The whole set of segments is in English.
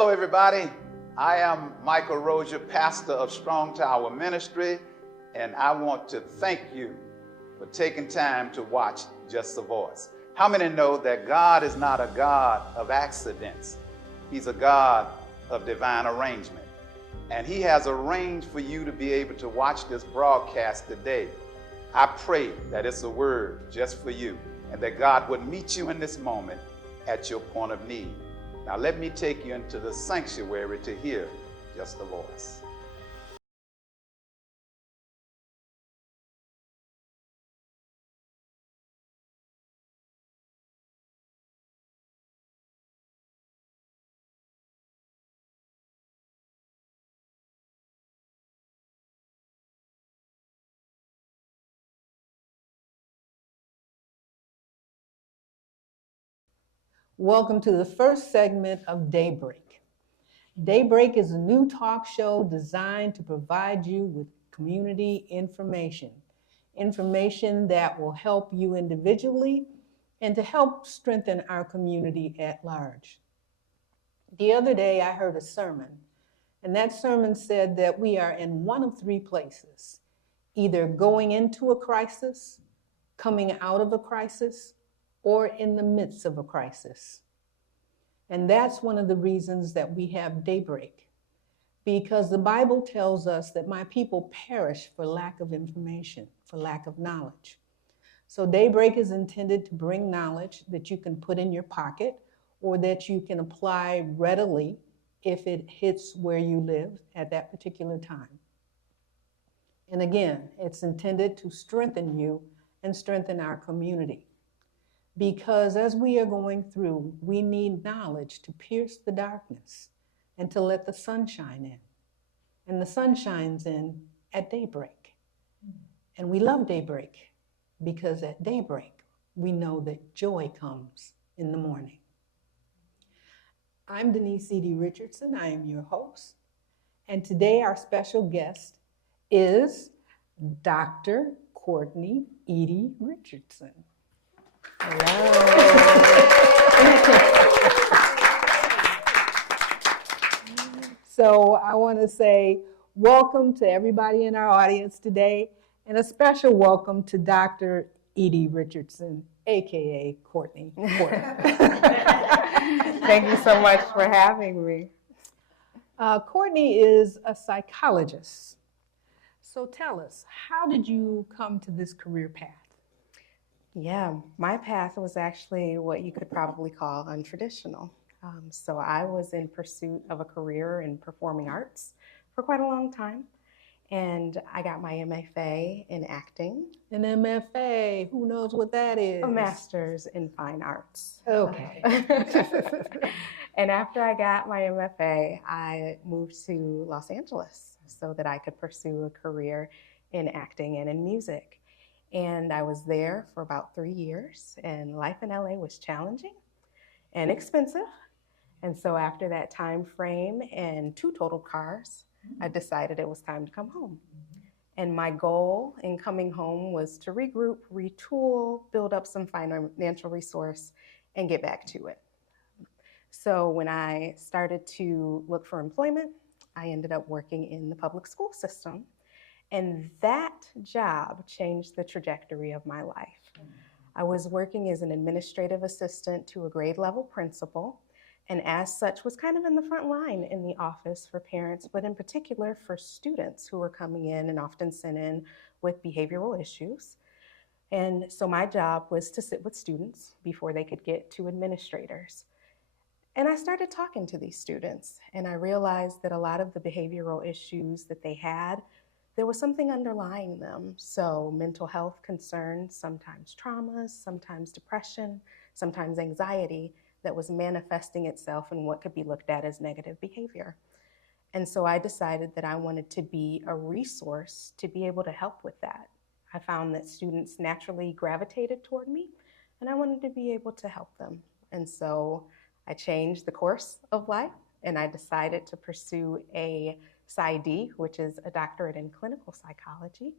Hello, everybody. I am Michael Rozier, pastor of Strong Tower Ministry, and I want to thank you for taking time to watch Just the Voice. How many know that God is not a God of accidents? He's a God of divine arrangement. And He has arranged for you to be able to watch this broadcast today. I pray that it's a word just for you and that God would meet you in this moment at your point of need. Now let me take you into the sanctuary to hear Just the Voice. Welcome to the first segment of Daybreak. Daybreak is a new talk show designed to provide you with community information that will help you individually and to help strengthen our community at large. The other day I heard a sermon, and that sermon said that we are in one of three places, either going into a crisis, coming out of a crisis, or in the midst of a crisis. And that's one of the reasons that we have Daybreak, because the Bible tells us that my people perish for lack of information, for lack of knowledge. So Daybreak is intended to bring knowledge that you can put in your pocket or that you can apply readily if it hits where you live at that particular time. And again, it's intended to strengthen you and strengthen our community. Because as we are going through, we need knowledge to pierce the darkness and to let the sun shine in. And the sun shines in at daybreak. And we love daybreak because at daybreak, we know that joy comes in the morning. I'm Denise Eaddy-Richardson. I am your host. And today our special guest is Dr. Courtney Eaddy-Richardson. Hello. So I want to say welcome to everybody in our audience today, and a special welcome to Dr. Eaddy-Richardson, aka Courtney. Thank you so much for having me. Courtney is a psychologist. So tell us, how did you come to this career path? Yeah, my path was actually what you could probably call untraditional. So I was in pursuit of a career in performing arts for quite a long time. And I got my MFA in acting. An MFA, who knows what that is? A master's in fine arts. Okay. And after I got my MFA, I moved to Los Angeles so that I could pursue a career in acting and in music. And I was there for about 3 years, and life in LA was challenging and expensive. And so after that time frame and 2 totaled cars, I decided it was time to come home. And my goal in coming home was to regroup, retool, build up some financial resource, and get back to it. So when I started to look for employment, I ended up working in the public school system. And that job changed the trajectory of my life. I was working as an administrative assistant to a grade level principal, and as such was kind of in the front line in the office for parents, but in particular for students who were coming in and often sent in with behavioral issues. And so my job was to sit with students before they could get to administrators. And I started talking to these students, and I realized that a lot of the behavioral issues that they had, there was something underlying them. So mental health concerns, sometimes traumas, sometimes depression, sometimes anxiety that was manifesting itself in what could be looked at as negative behavior. And so I decided that I wanted to be a resource to be able to help with that. I found that students naturally gravitated toward me, and I wanted to be able to help them. And so I changed the course of life, and I decided to pursue a PsyD, which is a doctorate in clinical psychology.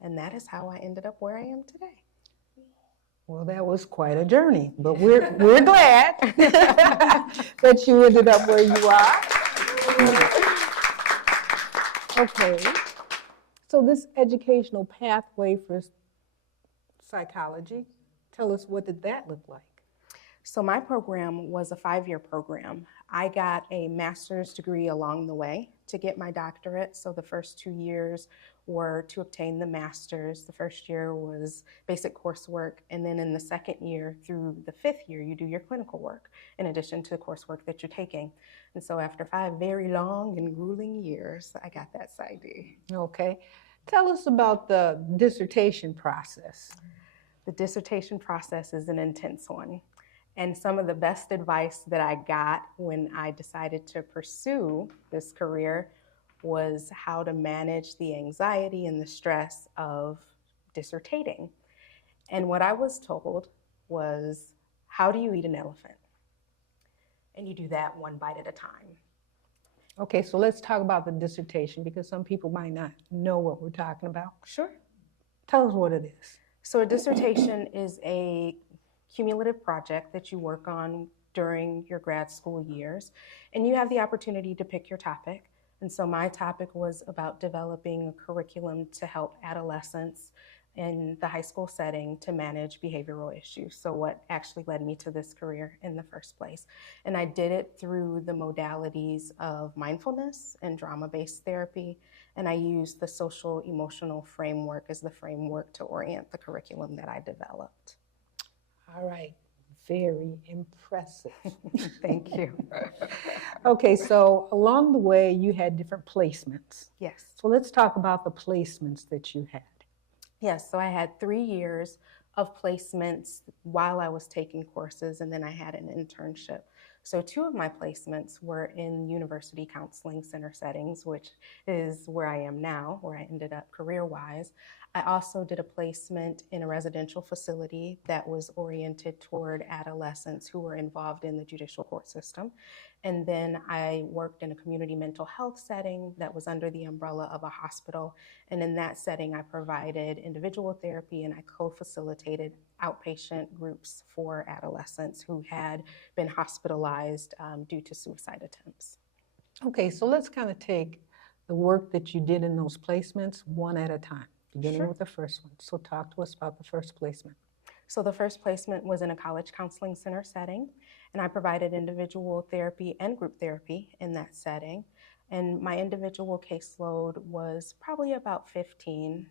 And that is how I ended up where I am today. Well, that was quite a journey, but we're glad that you ended up where you are. Okay, so this educational pathway for psychology, tell us, what did that look like? So my program was a 5-year program. I got a master's degree along the way to get my doctorate. So the first 2 years were to obtain the master's. The first year was basic coursework. And then in the second year through the 5th year, you do your clinical work in addition to the coursework that you're taking. And so after 5 very long and grueling years, I got that PsyD. Okay, tell us about the dissertation process. The dissertation process is an intense one. And some of the best advice that I got when I decided to pursue this career was how to manage the anxiety and the stress of dissertating. And what I was told was, how do you eat an elephant? And you do that one bite at a time. Okay, so let's talk about the dissertation because some people might not know what we're talking about. Sure. Tell us what it is. So a dissertation is a cumulative project that you work on during your grad school years, and you have the opportunity to pick your topic. And so my topic was about developing a curriculum to help adolescents in the high school setting to manage behavioral issues. So what actually led me to this career in the first place. And I did it through the modalities of mindfulness and drama-based therapy. And I used the social emotional framework as the framework to orient the curriculum that I developed. All right, very impressive. Thank you. Okay, so along the way, you had different placements. Yes. So let's talk about the placements that you had. Yes, so I had 3 years of placements while I was taking courses, and then I had an internship. So 2 of my placements were in university counseling center settings, which is where I am now, where I ended up career-wise. I also did a placement in a residential facility that was oriented toward adolescents who were involved in the judicial court system. And then I worked in a community mental health setting that was under the umbrella of a hospital. And in that setting, I provided individual therapy and I co-facilitated outpatient groups for adolescents who had been hospitalized due to suicide attempts. Okay, so let's kind of take the work that you did in those placements one at a time, beginning Sure. with the first one. So talk to us about the first placement. So the first placement was in a college counseling center setting, and I provided individual therapy and group therapy in that setting. And my individual caseload was probably about 15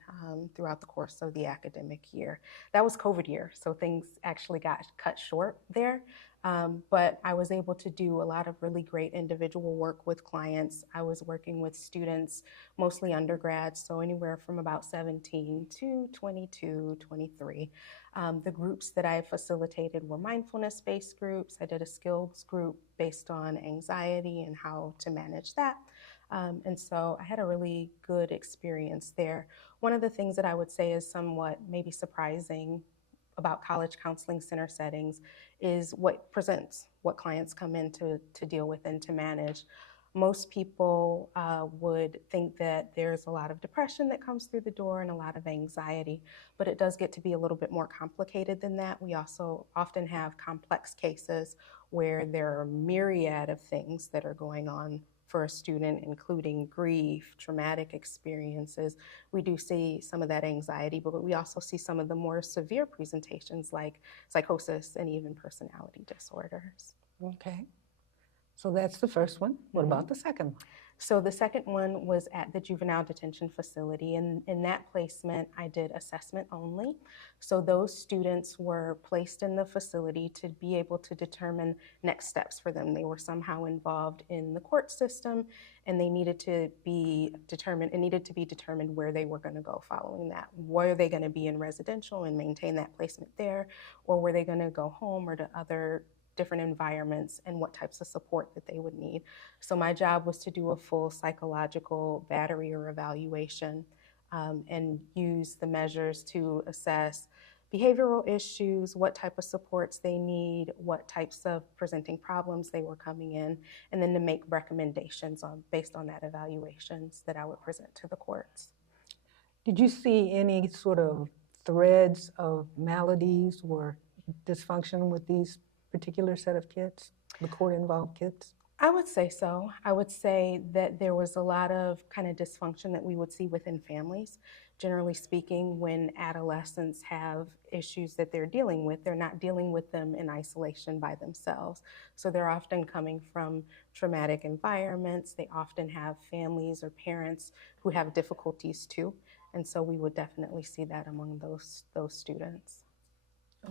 throughout the course of the academic year. That was COVID year, so things actually got cut short there. But I was able to do a lot of really great individual work with clients. I was working with students, mostly undergrads, so anywhere from about 17 to 22, 23. The groups that I facilitated were mindfulness-based groups. I did a skills group based on anxiety and how to manage that. And so I had a really good experience there. One of the things that I would say is somewhat maybe surprising about college counseling center settings is what presents, what clients come in to deal with and to manage. Most people would think that there's a lot of depression that comes through the door and a lot of anxiety, but it does get to be a little bit more complicated than that. We also often have complex cases where there are a myriad of things that are going on for a student, including grief, traumatic experiences. We do see some of that anxiety, but we also see some of the more severe presentations like psychosis and even personality disorders. Okay, so that's the first one. What about the second one? So the second one was at the juvenile detention facility, and in that placement, I did assessment only. So those students were placed in the facility to be able to determine next steps for them. They were somehow involved in the court system, and they needed to be determined. It needed to be determined where they were going to go following that. Were they going to be in residential and maintain that placement there, or were they going to go home or to other different environments, and what types of support that they would need. So my job was to do a full psychological battery or evaluation and use the measures to assess behavioral issues, what type of supports they need, what types of presenting problems they were coming in, and then to make recommendations based on that evaluations that I would present to the courts. Did you see any sort of threads of maladies or dysfunction with these particular set of kids, the court-involved kids? I would say so. I would say that there was a lot of kind of dysfunction that we would see within families. Generally speaking, when adolescents have issues that they're dealing with, they're not dealing with them in isolation by themselves. So they're often coming from traumatic environments. They often have families or parents who have difficulties too. And so we would definitely see that among those students.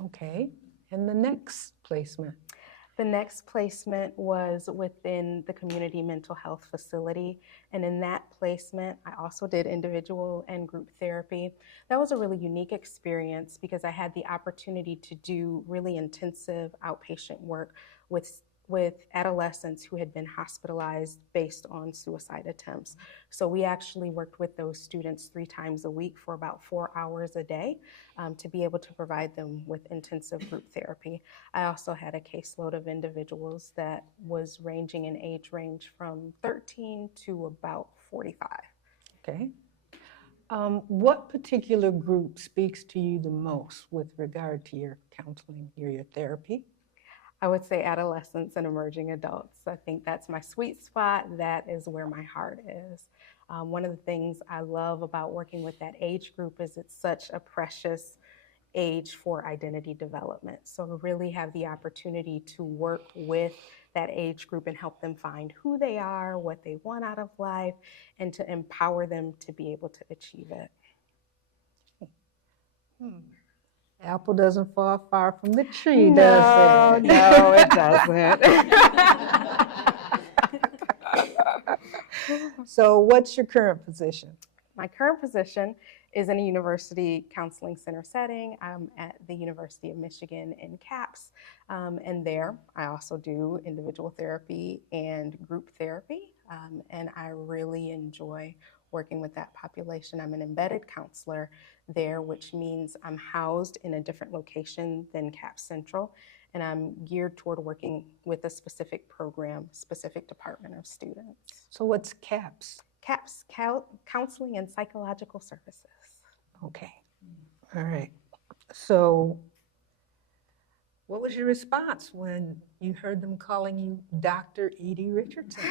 Okay, and the next placement? The next placement was within the community mental health facility. And in that placement, I also did individual and group therapy. That was a really unique experience because I had the opportunity to do really intensive outpatient work with adolescents who had been hospitalized based on suicide attempts. So we actually worked with those students 3 times a week for about 4 hours a day to be able to provide them with intensive group therapy. I also had a caseload of individuals that was ranging in age range from 13 to about 45. Okay. What particular group speaks to you the most with regard to your counseling, your therapy? I would say adolescents and emerging adults. I think that's my sweet spot. That is where my heart is. One of the things I love about working with that age group is it's such a precious age for identity development. So to really have the opportunity to work with that age group and help them find who they are, what they want out of life, and to empower them to be able to achieve it. Apple doesn't fall far from the tree, does it? No, it doesn't. So what's your current position? My current position is in a university counseling center setting. I'm at the University of Michigan in CAPS, and there I also do individual therapy and group therapy, and I really enjoy working with that population. I'm an embedded counselor there, which means I'm housed in a different location than CAPS Central, and I'm geared toward working with a specific program, specific department of students. So what's CAPS? CAPS, Counseling and Psychological Services. Okay, all right. So what was your response when you heard them calling you Dr. Eaddy-Richardson?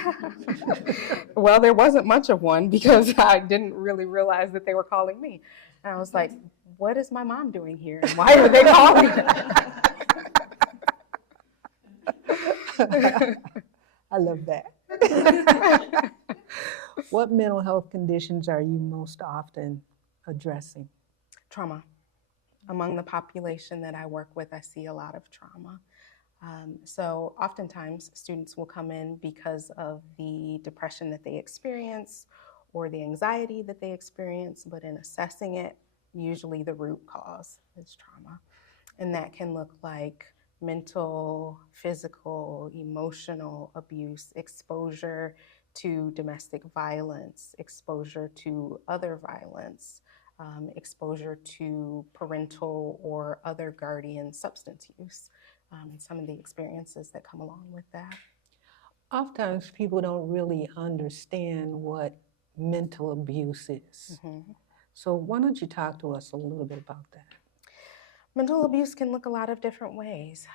Well, there wasn't much of one because I didn't really realize that they were calling me. And I was like, what is my mom doing here? And why are they calling her? I love that. What mental health conditions are you most often addressing? Trauma. Among the population that I work with, I see a lot of trauma. So oftentimes students will come in because of the depression that they experience or the anxiety that they experience, but in assessing it, usually the root cause is trauma. And that can look like mental, physical, emotional abuse, exposure to domestic violence, exposure to other violence, exposure to parental or other guardian substance use, and some of the experiences that come along with that. Oftentimes people don't really understand what mental abuse is. Mm-hmm. So why don't you talk to us a little bit about that? Mental abuse can look a lot of different ways.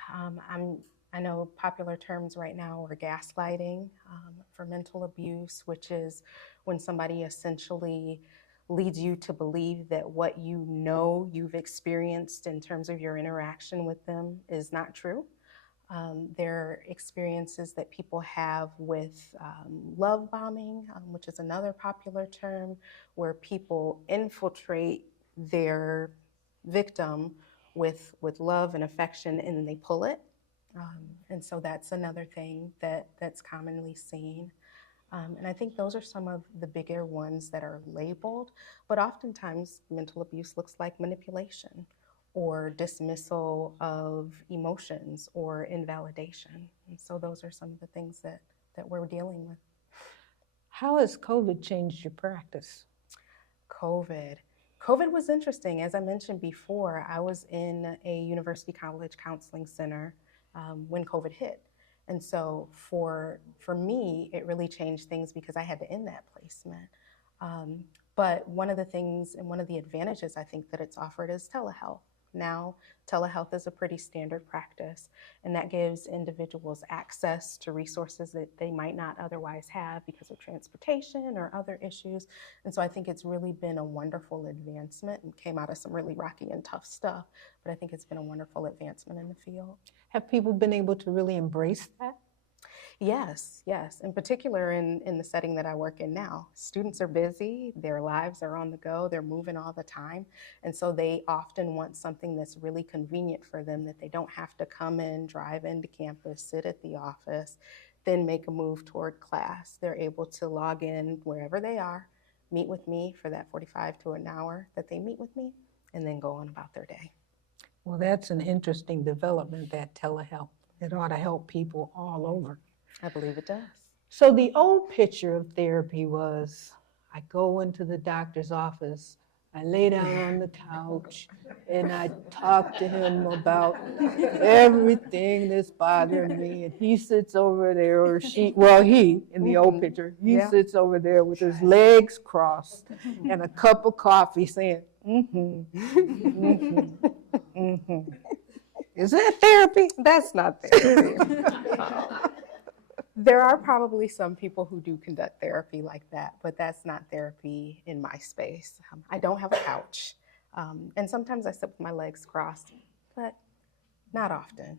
I know popular terms right now are gaslighting for mental abuse, which is when somebody essentially leads you to believe that what you know you've experienced in terms of your interaction with them is not true. There are experiences that people have with love bombing, which is another popular term, where people infiltrate their victim with love and affection and then they pull it. And so that's another thing that's commonly seen. And I think those are some of the bigger ones that are labeled, but oftentimes mental abuse looks like manipulation or dismissal of emotions or invalidation. And so those are some of the things that we're dealing with. How has COVID changed your practice? COVID was interesting. As I mentioned before, I was in a university college counseling center when COVID hit. And so for me, it really changed things because I had to end that placement. But one of the things and one of the advantages I think that it's offered is telehealth. Now, telehealth is a pretty standard practice, and that gives individuals access to resources that they might not otherwise have because of transportation or other issues. And so I think it's really been a wonderful advancement and came out of some really rocky and tough stuff, but I think it's been a wonderful advancement in the field. Have people been able to really embrace that? Yes, yes. In particular, in the setting that I work in now, students are busy, their lives are on the go, they're moving all the time. And so they often want something that's really convenient for them, that they don't have to come in, drive into campus, sit at the office, then make a move toward class. They're able to log in wherever they are, meet with me for that 45 to an hour that they meet with me, and then go on about their day. Well, that's an interesting development, that telehealth. It ought to help people all over. I believe it does. So the old picture of therapy was, I go into the doctor's office, I lay down on the couch, and I talk to him about everything that's bothering me, and he sits over there, or she, well, he, in the old picture, he sits over there with his legs crossed and a cup of coffee saying, Is that therapy? That's not therapy. There are probably some people who do conduct therapy like that, but that's not therapy in my space. I don't have a couch, and sometimes I sit with my legs crossed, but not often.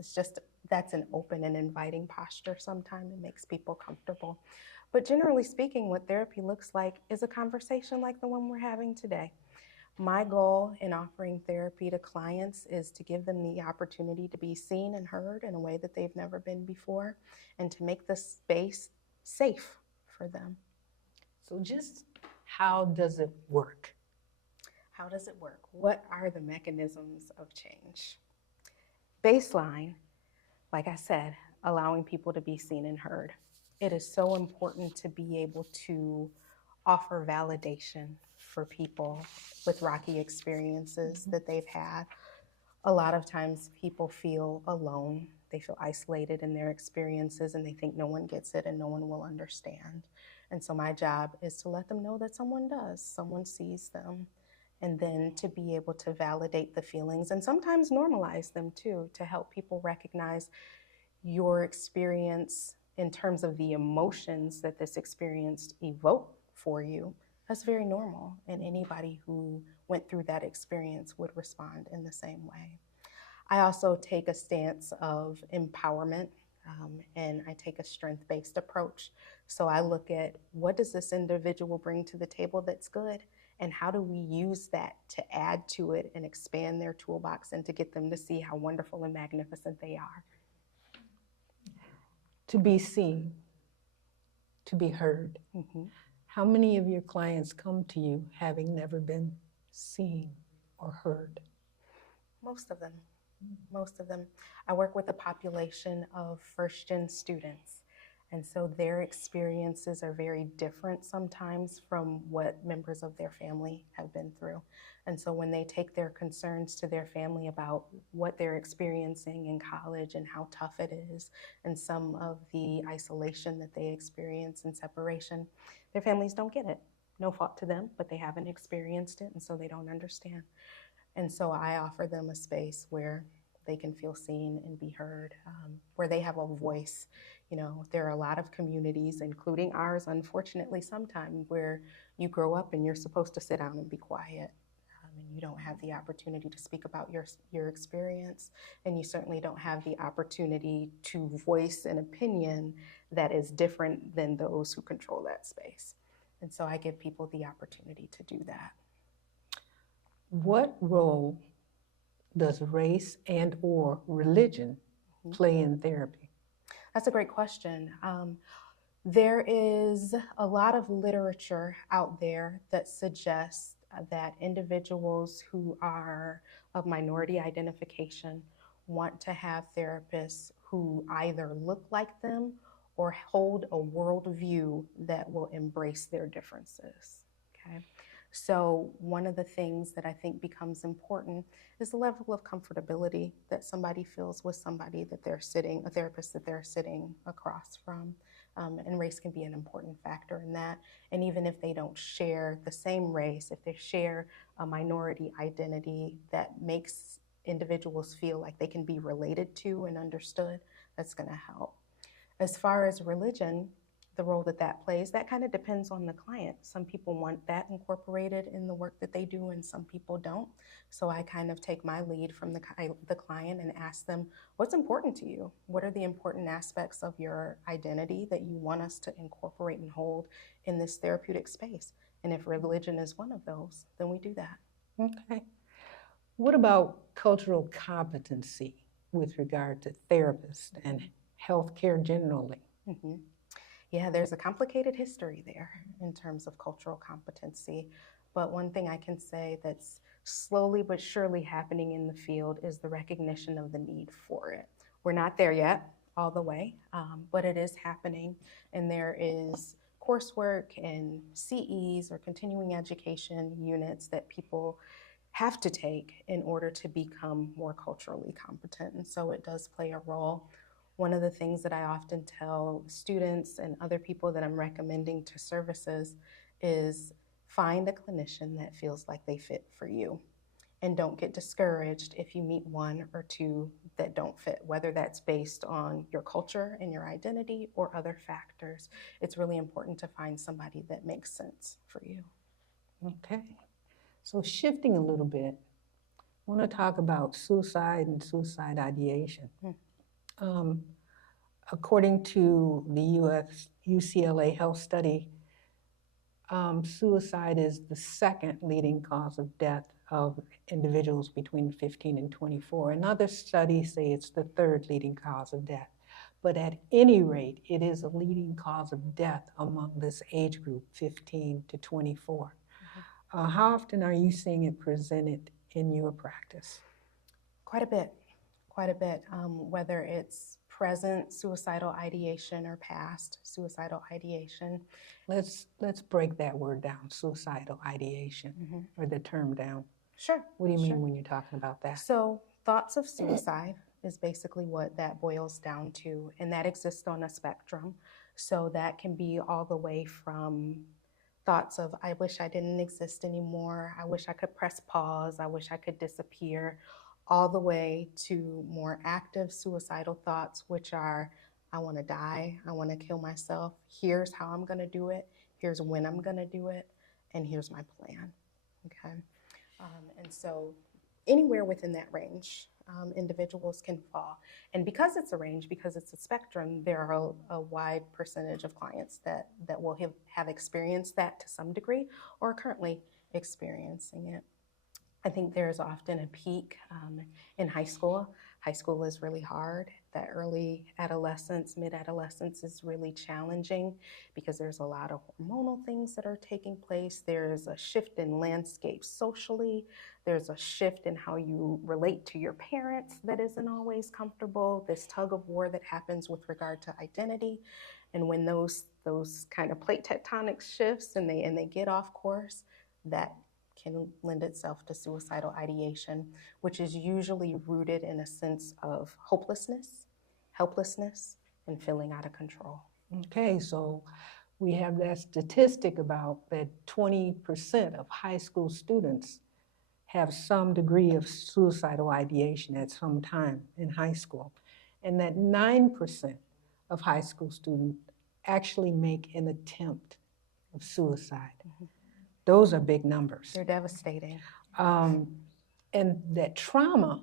It's just that's an open and inviting posture sometimes. It makes people comfortable. But generally speaking, what therapy looks like is a conversation like the one we're having today. My goal in offering therapy to clients is to give them the opportunity to be seen and heard in a way that they've never been before, and to make the space safe for them. So just how does it work? How does it work? What are the mechanisms of change? Baseline, like I said, allowing people to be seen and heard. It is so important to be able to offer validation for people with rocky experiences that they've had. A lot of times people feel alone. They feel isolated in their experiences, and they think no one gets it and no one will understand. And so my job is to let them know that someone does, someone sees them, and then to be able to validate the feelings and sometimes normalize them too, to help people recognize your experience in terms of the emotions that this experience evoked for you. That's very normal, and anybody who went through that experience would respond in the same way. I also take a stance of empowerment, and I take a strength-based approach. So I look at, what does this individual bring to the table that's good, and how do we use that to add to it and expand their toolbox and to get them to see how wonderful and magnificent they are. To be seen, to be heard. Mm-hmm. How many of your clients come to you having never been seen or heard? Most of them. Most of them. I work with a population of first-gen students, and so their experiences are very different sometimes from what members of their family have been through. And so when they take their concerns to their family about what they're experiencing in college and how tough it is, and some of the isolation that they experience and separation, their families don't get it. No fault to them, but they haven't experienced it, and so they don't understand. And so I offer them a space where they can feel seen and be heard, where they have a voice. You know, there are a lot of communities, including ours, unfortunately, sometimes where you grow up and you're supposed to sit down and be quiet. And you don't have the opportunity to speak about your experience, and you certainly don't have the opportunity to voice an opinion that is different than those who control that space. And so I give people the opportunity to do that. What role does race and or religion play in therapy? That's a great question. There is a lot of literature out there that suggests that individuals who are of minority identification want to have therapists who either look like them or hold a worldview that will embrace their differences. Okay? So one of the things that I think becomes important is the level of comfortability that somebody feels with somebody that they're sitting, a therapist that they're sitting across from. and race can be an important factor in that. And even if they don't share the same race, if they share a minority identity that makes individuals feel like they can be related to and understood, that's going to help. As far as religion, the role that that plays, that kind of depends on the client. Some people want that incorporated in the work that they do, and some people don't. So I kind of take my lead from the client and ask them, what's important to you? What are the important aspects of your identity that you want us to incorporate and hold in this therapeutic space? And if religion is one of those, then we do that. Okay. What about cultural competency with regard to therapists and healthcare generally? Mm-hmm. Yeah, there's a complicated history there in terms of cultural competency. But one thing I can say that's slowly but surely happening in the field is the recognition of the need for it. We're not there yet all the way, but it is happening. And there is coursework and CEs or continuing education units that people have to take in order to become more culturally competent. And so it does play a role. One of the things that I often tell students and other people that I'm recommending to services is find a clinician that feels like they fit for you. And don't get discouraged if you meet one or two that don't fit, whether that's based on your culture and your identity or other factors. It's really important to find somebody that makes sense for you. Okay. So shifting a little bit, I want to talk about suicide and suicide ideation. According to the UCLA Health Study, suicide is the second leading cause of death of individuals between 15 and 24. And other studies say it's the third leading cause of death. But at any rate, it is a leading cause of death among this age group, 15 to 24. How often are you seeing it presented in your practice? Quite a bit, whether it's present suicidal ideation or past suicidal ideation. Let's break that word down, suicidal ideation, or the term down. Sure. What do you mean when you're talking about that? So thoughts of suicide is basically what that boils down to, and that exists on a spectrum. So that can be all the way from thoughts of, I wish I didn't exist anymore, I wish I could press pause, I wish I could disappear, all the way to more active suicidal thoughts, which are, I want to die, I want to kill myself, here's how I'm going to do it, here's when I'm going to do it, and here's my plan. Okay. And so anywhere within that range, individuals can fall. And because it's a range, because it's a spectrum, there are a wide percentage of clients that will have experienced that to some degree or are currently experiencing it. I think there's often a peak in high school. High school is really hard. That early adolescence, mid-adolescence is really challenging because there's a lot of hormonal things that are taking place. There's a shift in landscape socially. There's a shift in how you relate to your parents that isn't always comfortable. This tug of war that happens with regard to identity. And when those kind of plate tectonic shifts and they get off course, that can lend itself to suicidal ideation, which is usually rooted in a sense of hopelessness, helplessness, and feeling out of control. Okay, so we have that statistic about that 20% of high school students have some degree of suicidal ideation at some time in high school, and that 9% of high school students actually make an attempt of suicide. Those are big numbers. They're devastating. And that trauma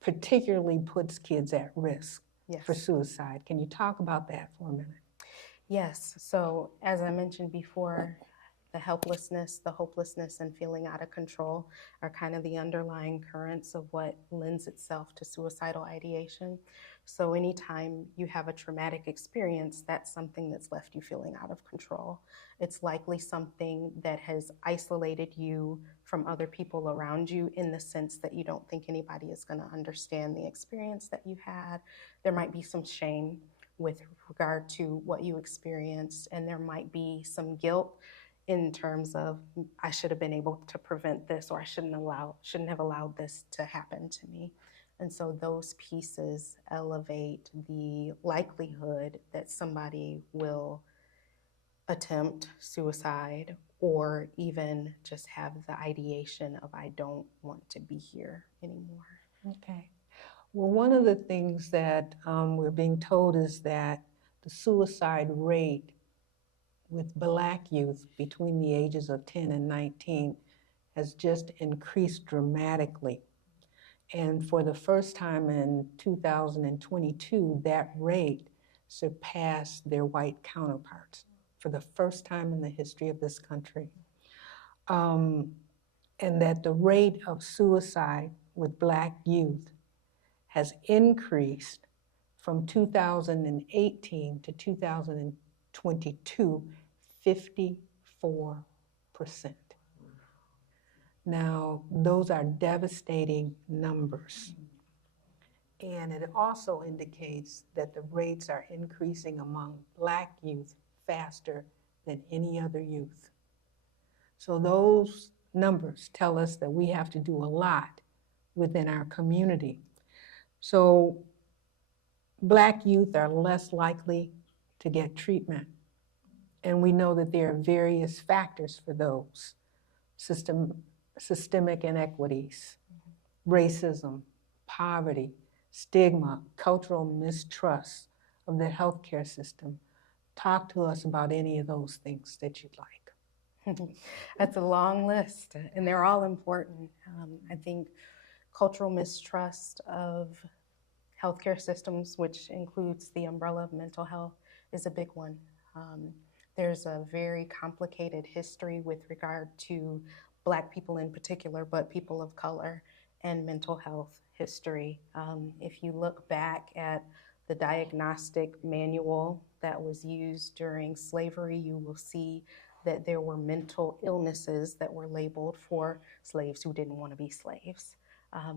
particularly puts kids at risk for suicide. Can you talk about that for a minute? Yes. So as I mentioned before, the helplessness, the hopelessness, and feeling out of control are kind of the underlying currents of what lends itself to suicidal ideation. So anytime you have a traumatic experience, that's something that's left you feeling out of control. It's likely something that has isolated you from other people around you in the sense that you don't think anybody is going to understand the experience that you had. There might be some shame with regard to what you experienced, and there might be some guilt in terms of, I should have been able to prevent this, or I shouldn't have allowed this to happen to me. And so those pieces elevate the likelihood that somebody will attempt suicide or even just have the ideation of, I don't want to be here anymore. Okay. Well, one of the things that we're being told is that the suicide rate with Black youth between the ages of 10 and 19 has just increased dramatically. And for the first time in 2022, that rate surpassed their white counterparts for the first time in the history of this country. And that the rate of suicide with Black youth has increased from 2018 to 2022, 54%. Now, those are devastating numbers. And it also indicates that the rates are increasing among Black youth faster than any other youth. So those numbers tell us that we have to do a lot within our community. So Black youth are less likely to get treatment. And we know that there are various factors for those. Systemic inequities, racism, poverty, stigma, cultural mistrust of the healthcare system. Talk to us about any of those things that you'd like. That's a long list, and they're all important. I think cultural mistrust of healthcare systems, which includes the umbrella of mental health, is a big one. There's a very complicated history with regard to Black people in particular, but people of color and mental health history. If you look back at the diagnostic manual that was used during slavery, you will see that there were mental illnesses that were labeled for slaves who didn't want to be slaves,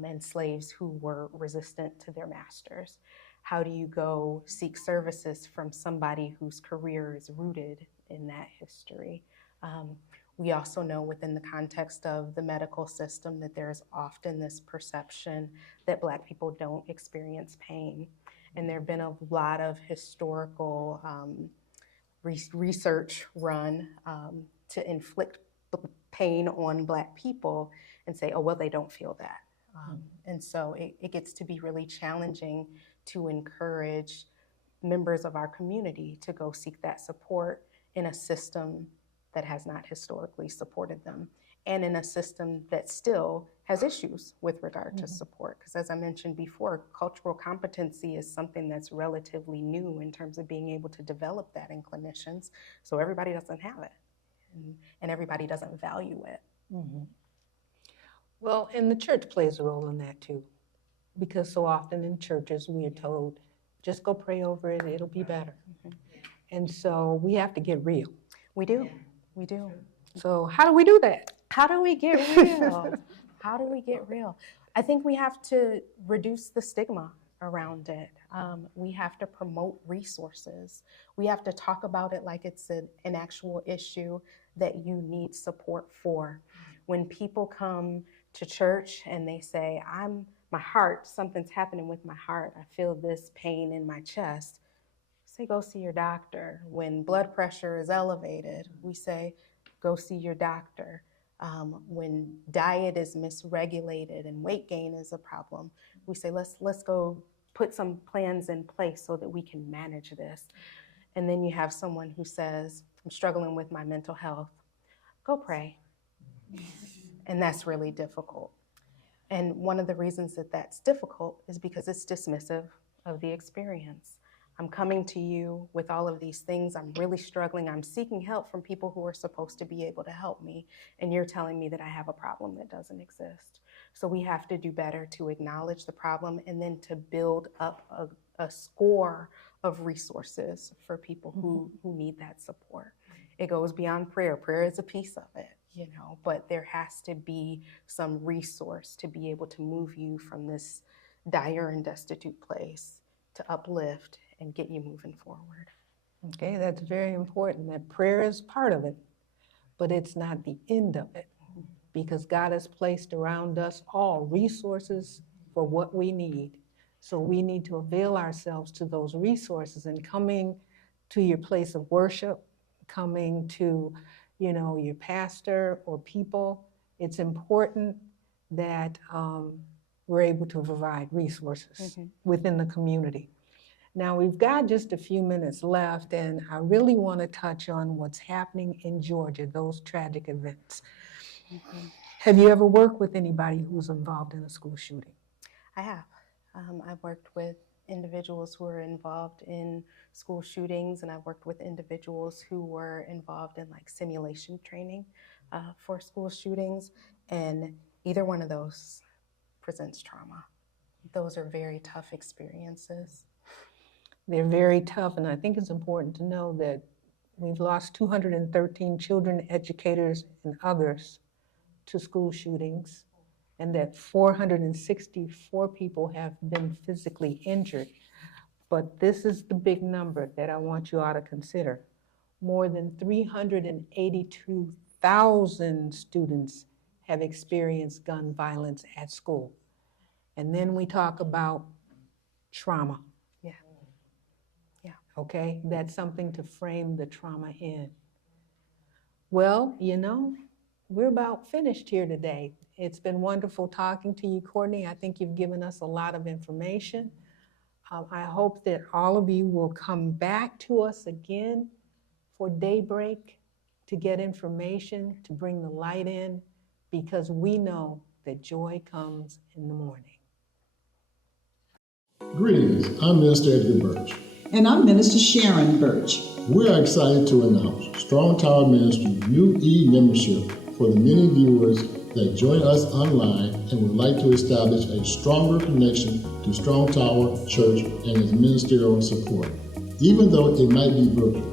and slaves who were resistant to their masters. How do you go seek services from somebody whose career is rooted in that history? We also know within the context of the medical system that there's often this perception that Black people don't experience pain. And there have been a lot of historical research run to inflict pain on Black people and say, oh, well, they don't feel that. And so it gets to be really challenging to encourage members of our community to go seek that support in a system that has not historically supported them, and in a system that still has issues with regard to support. Because as I mentioned before, cultural competency is something that's relatively new in terms of being able to develop that in clinicians. So everybody doesn't have it, and everybody doesn't value it. Mm-hmm. Well, and the church plays a role in that too, because so often in churches we are told, just go pray over it, it'll be better. And so we have to get real. We do. We do. So how do we do that? How do we get real? How do we get real? I think we have to reduce the stigma around it. We have to promote resources. We have to talk about it like it's an actual issue that you need support for. When people come to church and they say, my heart, something's happening with my heart. I feel this pain in my chest. Say, go see your doctor. When blood pressure is elevated, we say, go see your doctor. When diet is misregulated and weight gain is a problem, we say, let's go put some plans in place so that we can manage this. And then you have someone who says, I'm struggling with my mental health. Go pray. And that's really difficult. And one of the reasons that that's difficult is because it's dismissive of the experience. I'm coming to you with all of these things. I'm really struggling. I'm seeking help from people who are supposed to be able to help me. And you're telling me that I have a problem that doesn't exist. So we have to do better to acknowledge the problem and then to build up a score of resources for people who need that support. It goes beyond prayer. Prayer is a piece of it, but there has to be some resource to be able to move you from this dire and destitute place to uplift and get you moving forward. Okay, that's very important, that prayer is part of it, but it's not the end of it, because God has placed around us all resources for what we need. So we need to avail ourselves to those resources, and coming to your place of worship, coming to, your pastor or people, it's important that we're able to provide resources within the community. Now, we've got just a few minutes left, and I really want to touch on what's happening in Georgia, those tragic events. Have you ever worked with anybody who's involved in a school shooting? I have. I've worked with individuals who are involved in school shootings, and I've worked with individuals who were involved in like simulation training for school shootings, and either one of those presents trauma. Those are very tough experiences. They're very tough, and I think it's important to know that we've lost 213 children, educators, and others to school shootings, and that 464 people have been physically injured. But this is the big number that I want you all to consider. More than 382,000 students have experienced gun violence at school. And then we talk about trauma. Okay, that's something to frame the trauma in. Well, we're about finished here today. It's been wonderful talking to you, Courtney. I think you've given us a lot of information. I hope that all of you will come back to us again for Daybreak to get information, to bring the light in, because we know that joy comes in the morning. Greetings, I'm Minister Edgar Birch. And I'm Minister Sharon Birch. We are excited to announce Strong Tower Ministry's new e-membership for the many viewers that join us online and would like to establish a stronger connection to Strong Tower Church and its ministerial support, even though it might be virtual.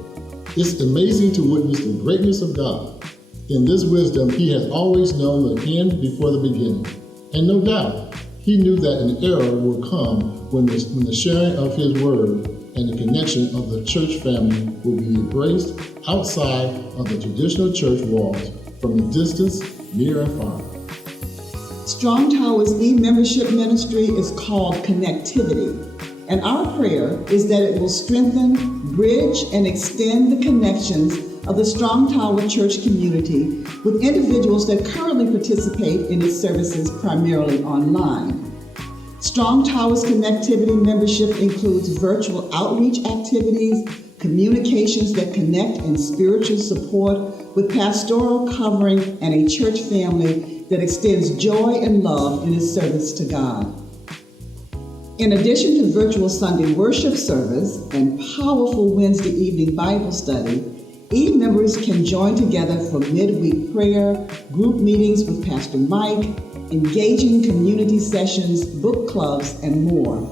It's amazing to witness the greatness of God. In this wisdom, He has always known the end before the beginning. And no doubt, He knew that an era would come when the sharing of His word and the connection of the church family will be embraced outside of the traditional church walls from a distance, near and far. Strong Tower's e-membership ministry is called Connectivity, and our prayer is that it will strengthen, bridge, and extend the connections of the Strong Tower church community with individuals that currently participate in its services primarily online. Strong Tower's Connectivity membership includes virtual outreach activities, communications that connect, and spiritual support with pastoral covering and a church family that extends joy and love in its service to God. In addition to virtual Sunday worship service and powerful Wednesday evening Bible study, e-members can join together for midweek prayer, group meetings with Pastor Mike, engaging community sessions, book clubs, and more.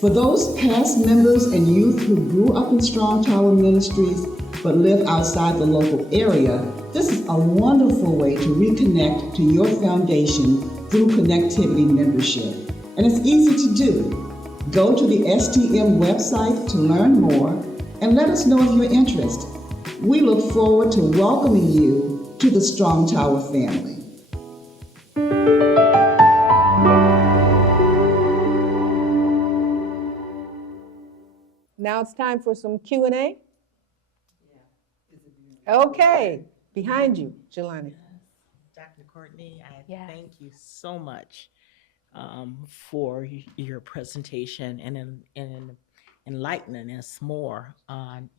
For those past members and youth who grew up in Strong Tower Ministries but live outside the local area, this is a wonderful way to reconnect to your foundation through Connectivity membership. And it's easy to do. Go to the STM website to learn more and let us know of your interest. We look forward to welcoming you to the Strong Tower family. Now it's time for some Q&A. Okay, behind you, Jelani. Dr. Courtney, I Yes. thank you so much for your presentation and enlightening us more on,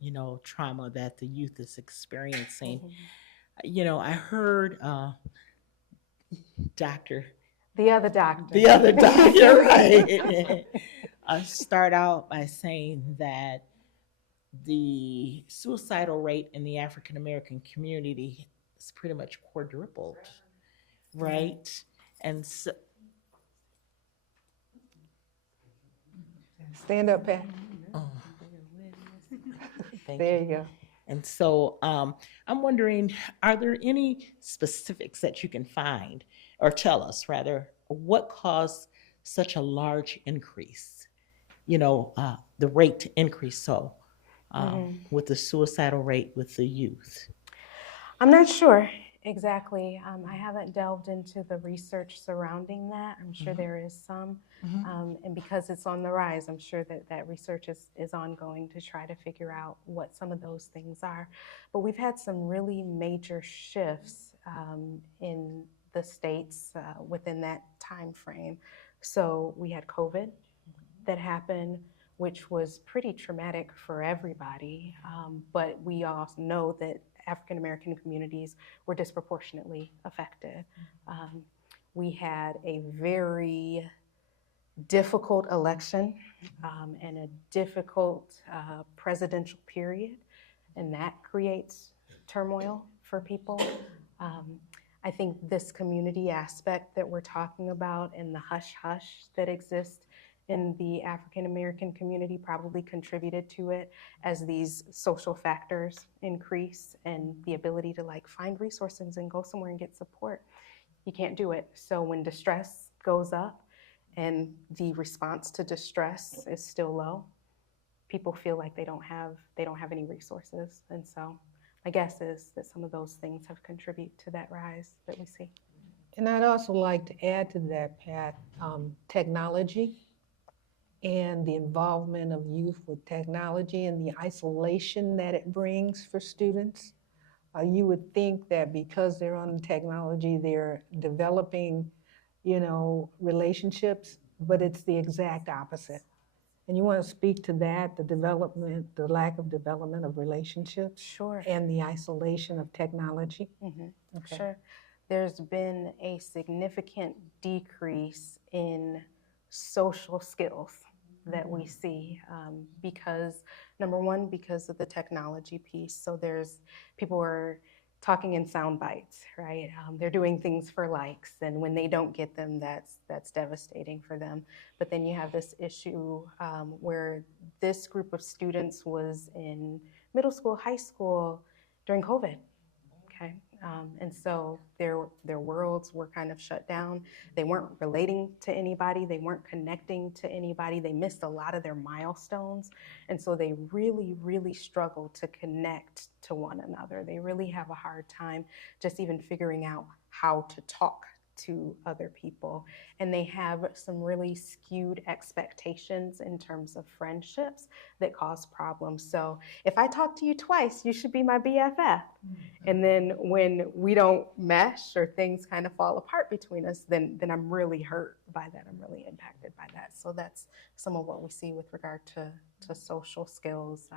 trauma that the youth is experiencing. I heard Dr. The other doctor. The other doctor, right? Start out by saying that the suicidal rate in the African American community is pretty much quadrupled, right? And so, Stand up, Pat. thank There you. you go. And so I'm wondering, are there any specifics that you can find or tell us rather, what caused such a large increase? The rate to increase so with the suicidal rate with the youth. I'm not sure Exactly. I haven't delved into the research surrounding that. I'm sure there is some. And because it's on the rise, I'm sure that that research is ongoing to try to figure out what some of those things are. But we've had some really major shifts in the states within that time frame. So we had COVID that happened, which was pretty traumatic for everybody. But we all know that African American communities were disproportionately affected. We had a very difficult election and a difficult presidential period, and that creates turmoil for people. I think this community aspect that we're talking about and the hush-hush that exists in the African American community probably contributed to it as these social factors increase and the ability to like find resources and go somewhere and get support. You can't do it. So when distress goes up and the response to distress is still low, people feel like they don't have any resources. And so my guess is that some of those things have contributed to that rise that we see. And I'd also like to add to that, Pat, technology and the involvement of youth with technology and the isolation that it brings for students. You would think that because they're on technology, they're developing, relationships, but it's the exact opposite. And you want to speak to that, the lack of development of relationships? Sure. And the isolation of technology? Okay. Sure. There's been a significant decrease in social skills that we see because, number one, because of the technology piece. So people are talking in sound bites, right? They're doing things for likes, and when they don't get them, that's devastating for them. But then you have this issue where this group of students was in middle school, high school during COVID. Okay. And so their worlds were kind of shut down. They weren't relating to anybody. They weren't connecting to anybody. They missed a lot of their milestones. And so they really, really struggle to connect to one another. They really have a hard time just even figuring out how to talk to other people. And they have some really skewed expectations in terms of friendships that cause problems. So if I talk to you twice, you should be my BFF. And then when we don't mesh or things kind of fall apart between us, then I'm really hurt by that. I'm really impacted by that. So that's some of what we see with regard to social skills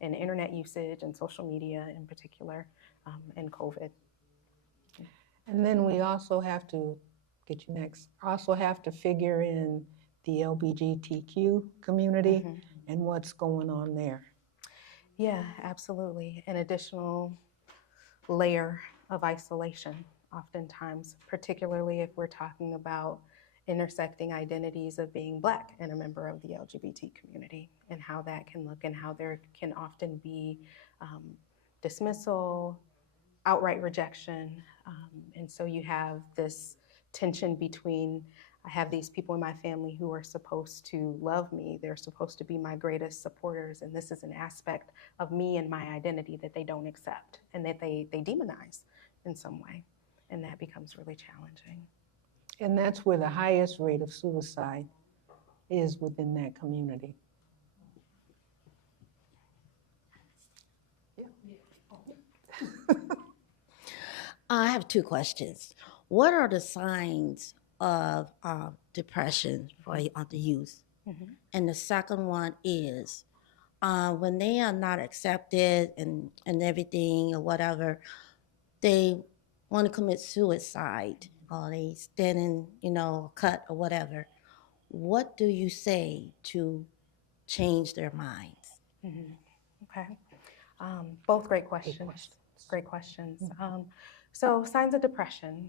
and internet usage and social media in particular, and COVID. And then we also have to, also have to figure in the LGBTQ community and what's going on there. Yeah, absolutely. An additional layer of isolation, oftentimes, particularly if we're talking about intersecting identities of being Black and a member of the LGBT community, and how that can look, and how there can often be dismissal, outright rejection. And so you have this tension between, I have these people in my family who are supposed to love me, they're supposed to be my greatest supporters, and this is an aspect of me and my identity that they don't accept and that they demonize in some way. And that becomes really challenging. And that's where the highest rate of suicide is within that community. I have two questions. What are the signs of depression for the youth? And the second one is when they are not accepted and everything or whatever, they want to commit suicide or they stand in, a cut or whatever. What do you say to change their minds? Okay. Both great questions. Great questions. So signs of depression,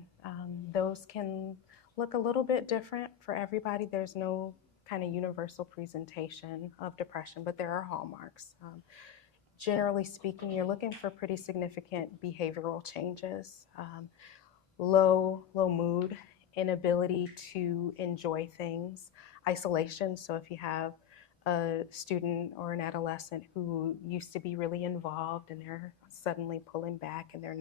those can look a little bit different for everybody. There's no kind of universal presentation of depression, but there are hallmarks. Generally speaking, you're looking for pretty significant behavioral changes, low mood, inability to enjoy things, isolation. So if you have a student or an adolescent who used to be really involved and they're suddenly pulling back and they're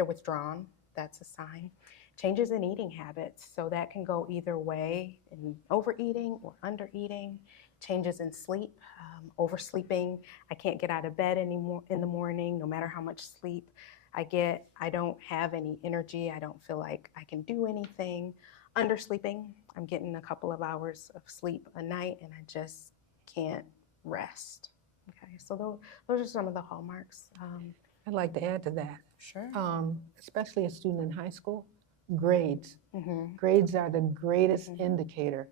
they're withdrawn. That's a sign. Changes in eating habits. So that can go either way, in overeating or undereating. Changes in sleep, oversleeping. I can't get out of bed anymore in the morning, no matter how much sleep I get. I don't have any energy. I don't feel like I can do anything. Undersleeping. I'm getting a couple of hours of sleep a night and I just can't rest. Okay, so those are some of the hallmarks. I'd like to add to that. Sure. Especially a student in high school, grades. Mm-hmm. Grades are the greatest indicator.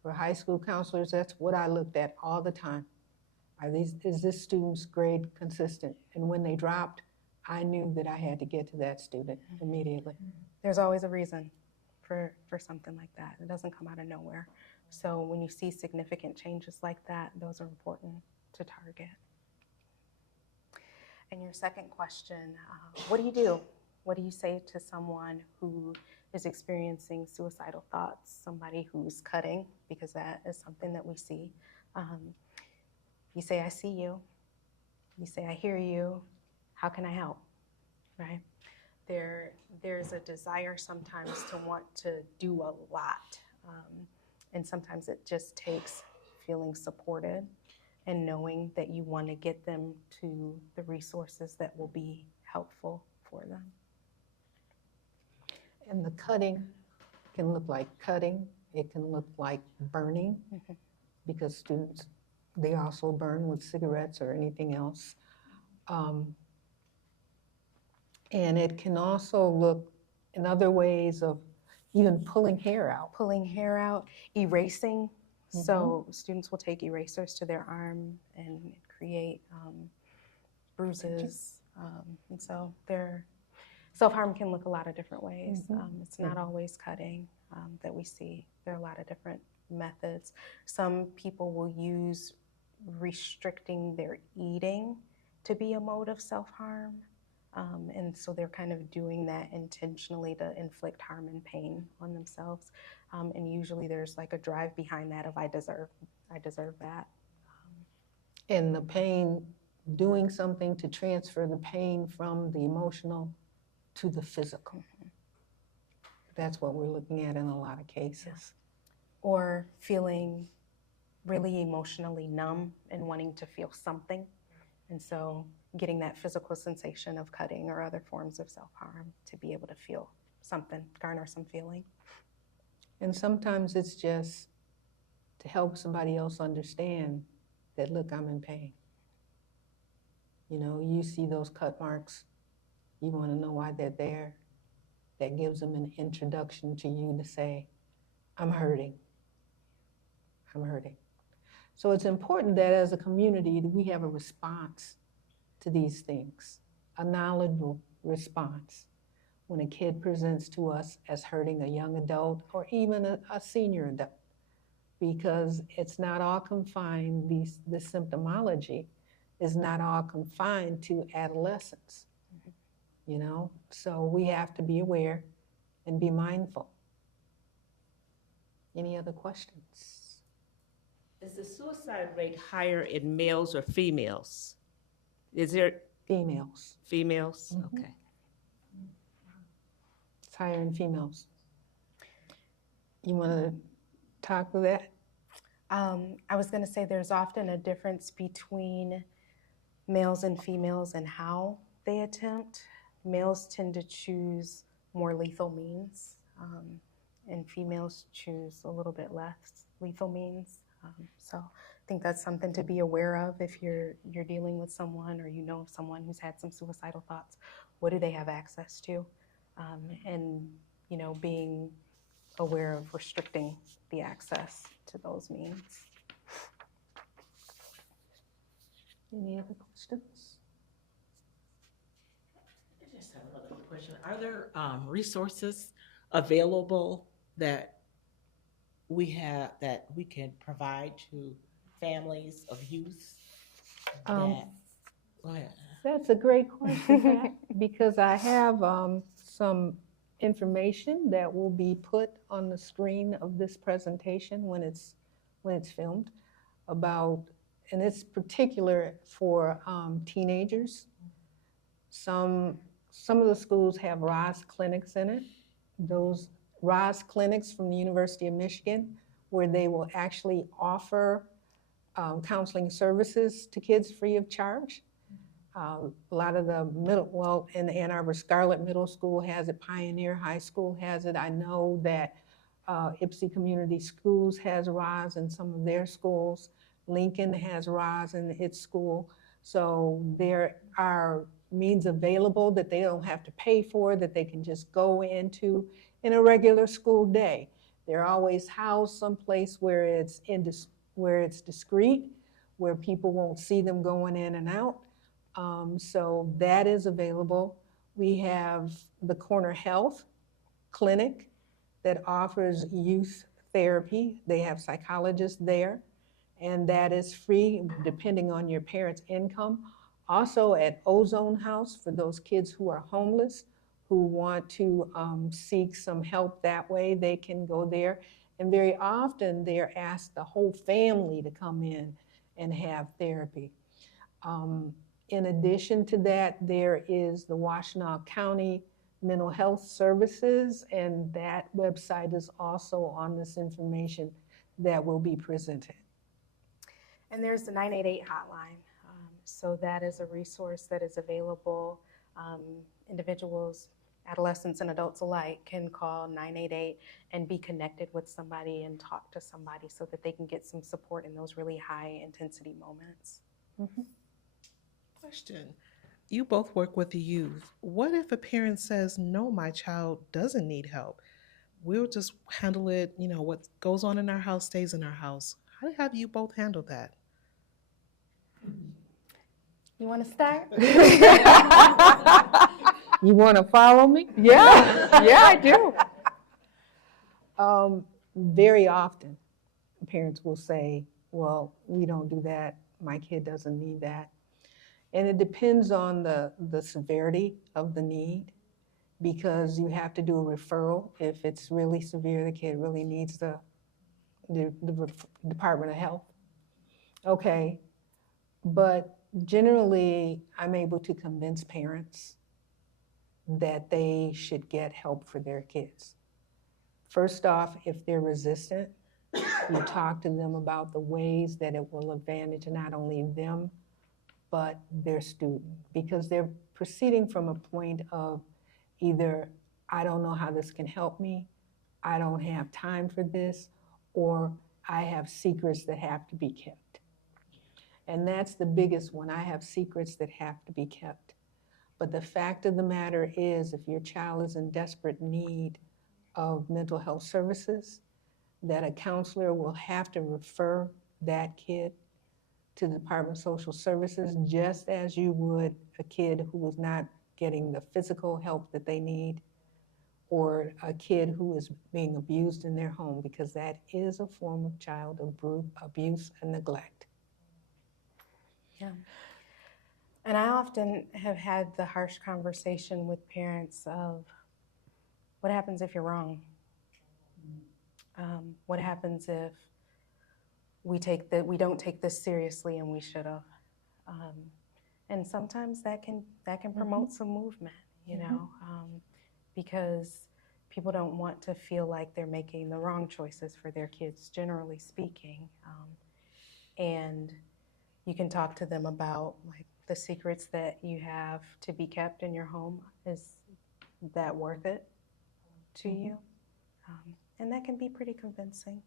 For high school counselors, that's what I looked at all the time. Is this student's grade consistent? And when they dropped, I knew that I had to get to that student immediately. There's always a reason for something like that. It doesn't come out of nowhere. So when you see significant changes like that, those are important to target. And your second question, what do you do? What do you say to someone who is experiencing suicidal thoughts, somebody who's cutting, because that is something that we see. You say, I see you. You say, I hear you. How can I help? Right? There's a desire sometimes to want to do a lot. And sometimes it just takes feeling supported and knowing that you want to get them to the resources that will be helpful for them. And the cutting can look like cutting. It can look like burning, because students, they also burn with cigarettes or anything else. And it can also look in other ways of even pulling hair out. Pulling hair out, erasing. So students will take erasers to their arm and create bruises. And so self-harm can look a lot of different ways. It's not always cutting that we see. There are a lot of different methods. Some people will use restricting their eating to be a mode of self-harm. And so they're kind of doing that intentionally to inflict harm and pain on themselves. And usually there's like a drive behind that of I deserve that. And the pain, doing something to transfer the pain from the emotional to the physical. That's what we're looking at in a lot of cases. Or feeling really emotionally numb and wanting to feel something. And so getting that physical sensation of cutting or other forms of self-harm to be able to feel something, garner some feeling. And sometimes it's just to help somebody else understand that, look, I'm in pain. You know, you see those cut marks, you want to know why they're there. That gives them an introduction to you to say, I'm hurting. I'm hurting. So it's important that as a community that we have a response to these things, a knowledgeable response. When a kid presents to us as hurting a young adult or even a senior adult, because it's not all confined, the symptomology is not all confined to adolescence, you know? So we have to be aware and be mindful. Any other questions? Is the suicide rate higher in males or females? Is there Females. females? Okay. It's higher in females. You want to talk to that? I was going to say there's often a difference between males and females and how they attempt. Males tend to choose more lethal means, and females choose a little bit less lethal means. So I think that's something to be aware of if you're dealing with someone or you know someone who's had some suicidal thoughts. What do they have access to? And you know, being aware of restricting the access to those means. Any other questions? I just have another question. Are there resources available that we can provide to families of youth? Go ahead. That's a great question, Pat, because I have some information that will be put on the screen of this presentation when it's filmed about, and it's particular for teenagers. Some Some of the schools have ROS clinics in it. Those ROS clinics from the University of Michigan, where they will actually offer counseling services to kids free of charge. A lot of the in Ann Arbor, Scarlett Middle School has it, Pioneer High School has it. I know that Ypsi Community Schools has ROS in some of their schools. Lincoln has ROS in its school. So there are means available that they don't have to pay for, that they can just go into in a regular school day. They're always housed someplace where it's discreet, where people won't see them going in and out. So that is available. We have the Corner Health Clinic that offers youth therapy. They have psychologists there, and that is free depending on your parents' income. Also at Ozone House for those kids who are homeless, who want to seek some help that way, they can go there. And very often they're asked the whole family to come in and have therapy. In addition to that, there is the Washtenaw County Mental Health Services, and that website is also on this information that will be presented. And there's the 988 hotline. So that is a resource that is available. Individuals, adolescents and adults alike can call 988 and be connected with somebody and talk to somebody so that they can get some support in those really high intensity moments. Mm-hmm. Question. You both work with the youth. What if a parent says, no, my child doesn't need help? We'll just handle it, what goes on in our house stays in our house. How have you both handled that? You want to start? You want to follow me? Yeah, I do. Very often, parents will say, well, we don't do that. My kid doesn't need that. And it depends on the severity of the need, because you have to do a referral. If it's really severe, the kid really needs the Department of Health. Okay, but generally, I'm able to convince parents that they should get help for their kids. First off, if they're resistant, you talk to them about the ways that it will advantage not only them, but their student, because they're proceeding from a point of either, I don't know how this can help me, I don't have time for this, or I have secrets that have to be kept. And that's the biggest one. I have secrets that have to be kept. But the fact of the matter is, if your child is in desperate need of mental health services, that a counselor will have to refer that kid to the Department of Social Services, just as you would a kid who is not getting the physical help that they need, or a kid who is being abused in their home, because that is a form of child abuse and neglect. Yeah. And I often have had the harsh conversation with parents of, what happens if you're wrong? What happens if we don't take this seriously and we should have? And sometimes that can promote some movement, because people don't want to feel like they're making the wrong choices for their kids, generally speaking. And you can talk to them about like the secrets that you have to be kept in your home. Is that worth it to you? And that can be pretty convincing.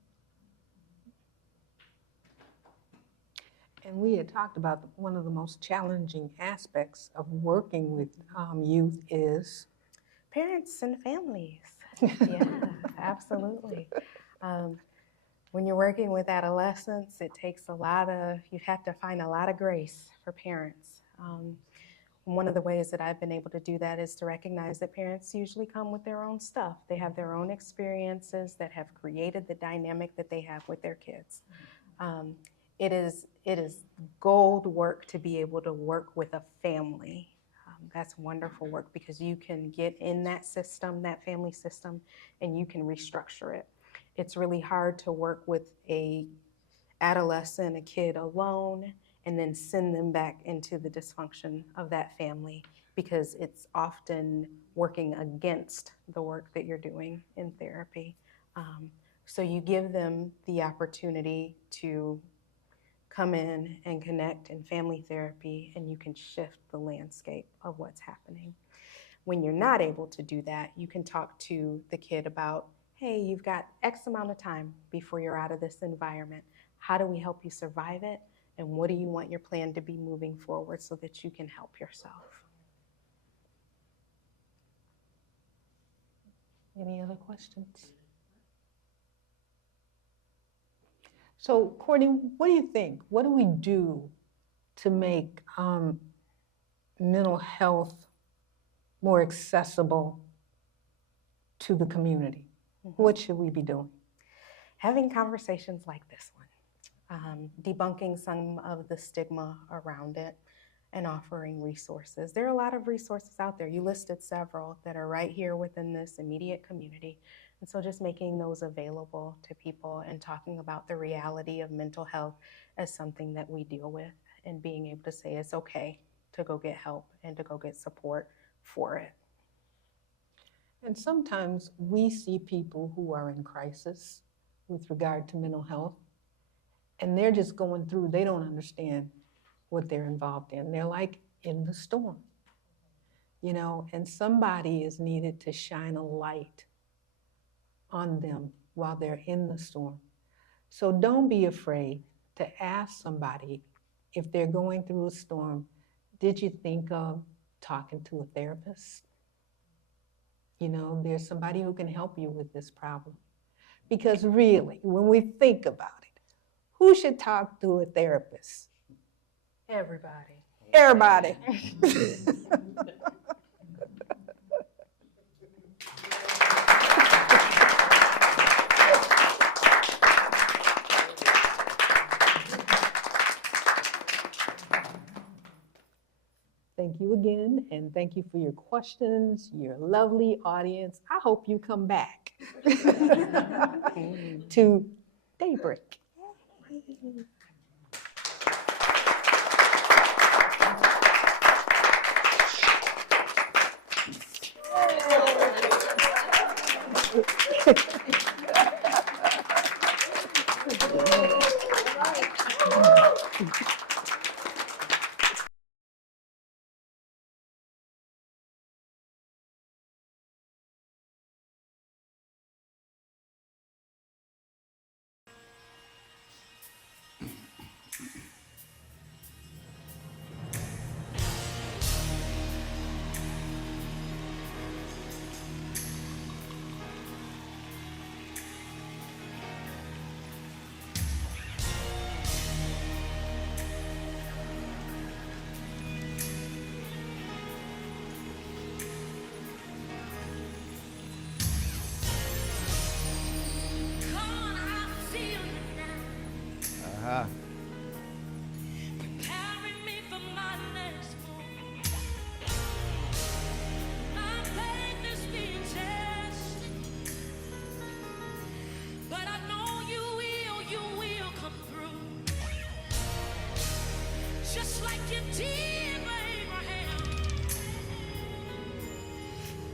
And we had talked about one of the most challenging aspects of working with youth is parents and families. Yeah, absolutely. When you're working with adolescents, it takes you have to find a lot of grace for parents. One of the ways that I've been able to do that is to recognize that parents usually come with their own stuff. They have their own experiences that have created the dynamic that they have with their kids. It is gold work to be able to work with a family. That's wonderful work, because you can get in that system, that family system, and you can restructure it. It's really hard to work with a kid alone, and then send them back into the dysfunction of that family because it's often working against the work that you're doing in therapy. So you give them the opportunity to come in and connect in family therapy, and you can shift the landscape of what's happening. When you're not able to do that, you can talk to the kid about, hey, you've got X amount of time before you're out of this environment. How do we help you survive it? And what do you want your plan to be moving forward so that you can help yourself? Any other questions? So, Courtney, what do you think? What do we do to make mental health more accessible to the community? What should we be doing? Having conversations like this one, debunking some of the stigma around it, and offering resources. There are a lot of resources out there. You listed several that are right here within this immediate community. And so just making those available to people and talking about the reality of mental health as something that we deal with, and being able to say it's okay to go get help and to go get support for it. And sometimes we see people who are in crisis with regard to mental health, and they're just going through, they don't understand what they're involved in. They're like in the storm, you know, and somebody is needed to shine a light on them while they're in the storm. So don't be afraid to ask somebody if they're going through a storm, did you think of talking to a therapist? You know, there's somebody who can help you with this problem. Because really, when we think about it, who should talk to a therapist? Everybody. Everybody. Thank you again, and thank you for your questions, your lovely audience. I hope you come back to Daybreak. Carry me for my next move. My faith is being tested, but I know you will come through. Just like you did for Abraham.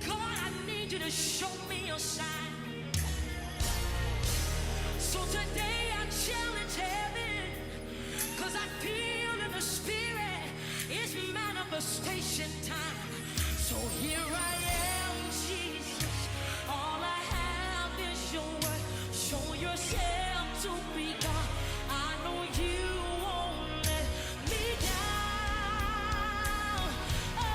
God, I need you to show me your sign. So today I challenge heaven, 'cause I feel in the spirit it's manifestation time. So here I am, Jesus. All I have is your word. Show yourself to be God. I know you won't let me down. Oh,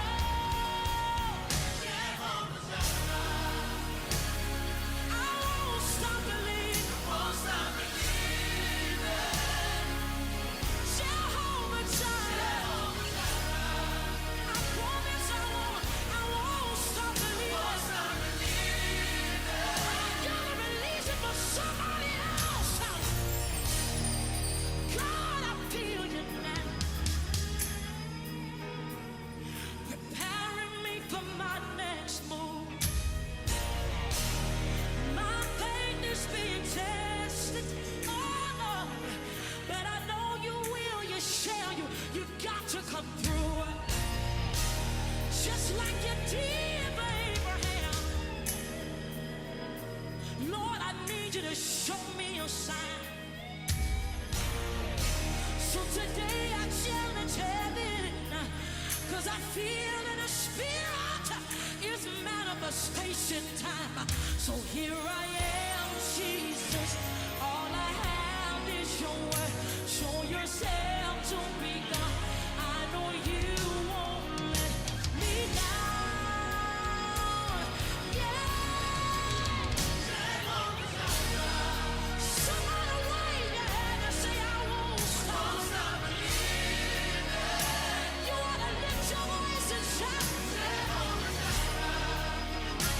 Jehovah Jireh. I won't stop believing. Jehovah Jireh. I promise I won't stop believing. I gotta release it for somebody else. God, I feel you now. Preparing me for my next move. My faith is being tested. Oh, no. But I know you will, you shall, you got to come through. just like you did for Abraham. Lord, I need you to show me your sign. So today I challenge heaven, cause I feel in the spirit it's manifestation time. So here I am, Jesus. All I have is your word. Show yourself to be God. I know you won't let me down. Yeah. Somebody wave your hand and say, I won't stop believing. You ought to lift your voice and shout.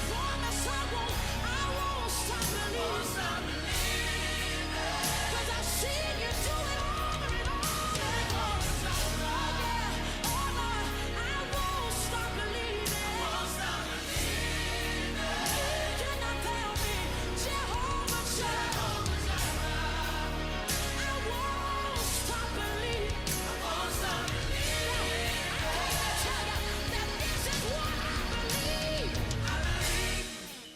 Promise I won't stop believing. 'Cause I've seen you do it over and over and over. Oh Lord, I won't stop believing. Can I tell me, Jehovah Jireh? I won't stop believing. I tell you that this is what I believe.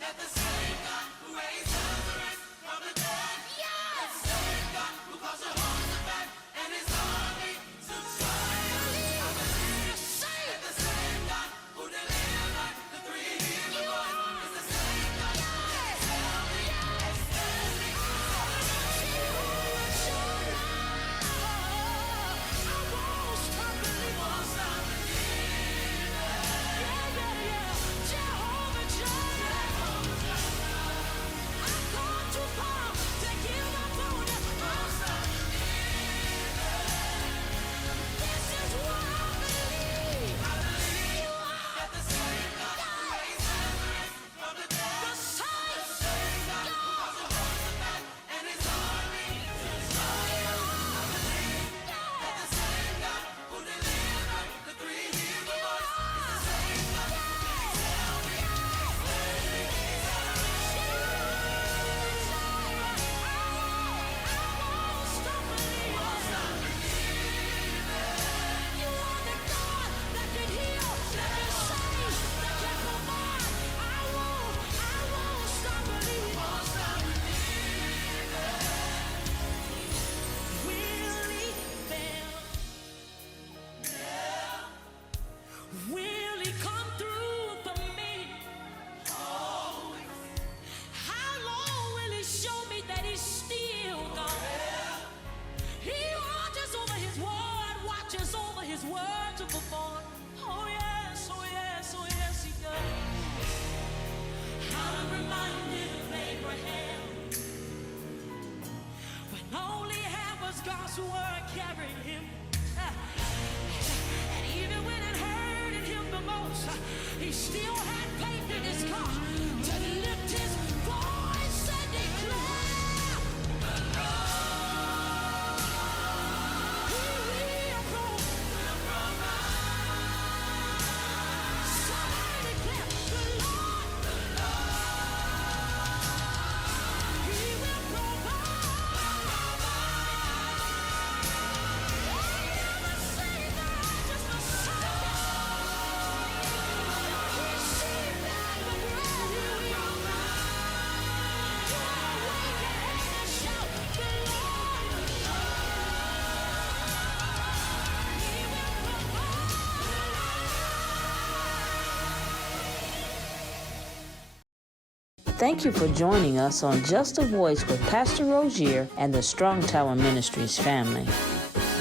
That the same God who raised Lazarus from the dead, yes, the same God who caused Jehoshaphat and his army to triumph. I believe that the same God who delivered the three Hebrew boys is the same God who can tell me extending I won't stop believing. Yeah. Jehovah Jireh. I've gone too far to give up on you. This is what I believe. You are the same God who raised Lazarus from the dead. The same God who caused Jehoshaphat and his army to triumph. I believe that the same God who delivered the three Hebrew boys is the same God who can tell me Will he come through for me? How long will he show me that he's still God? He watches over his word to perform. Oh yes, he does. I'm reminded of Abraham, when all he had was God's word carrying him. And even when it hurted him the most, he still had faith in his God to lift his voice and declare, He will provide. Somebody declare, the Lord, He will provide. Never say the righteous forsaken. He sees that the bread He will provide. You are wave your hand and shout, the Lord, He will provide. Thank you for joining us on Just a Voice with Pastor Rozier and the Strong Tower Ministries family.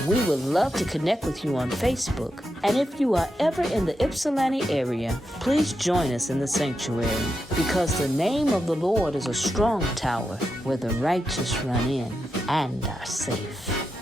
We would love to connect with you on Facebook. And if you are ever in the Ypsilanti area, please join us in the sanctuary, because the name of the Lord is a strong tower where the righteous run in and are safe.